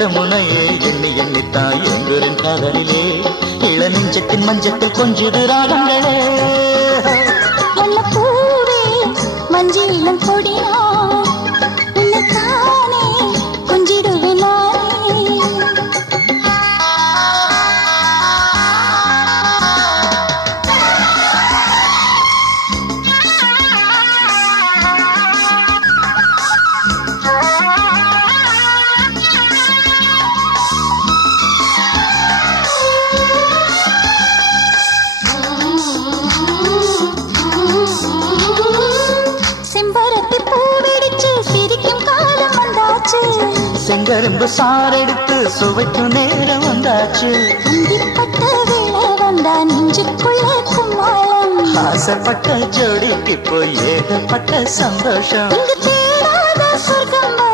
எடுத்த முனையே எண்ணி எண்ணித்தாய் எங்குரின் காதலிலே இளநெஞ்சத்தின் மஞ்சத்தில் கொஞ்சிடு ராகங்களே பூவே மஞ்சீலம் கொடியா உன்னைத்தானே கொஞ்சிடுவேன் செங்கரும்பு சாரெடுத்து சுவைக்கும் நேரம் வந்தாச்சு அந்திப்பட்ட வேளை வந்தா நெஞ்சுக்குள்ள கும்மாளம் ஆசைப்பட்ட ஜோடிக்கு போய் ஏகப்பட்ட சந்தோஷம் இங்கு தேடாத சொர்க்கம்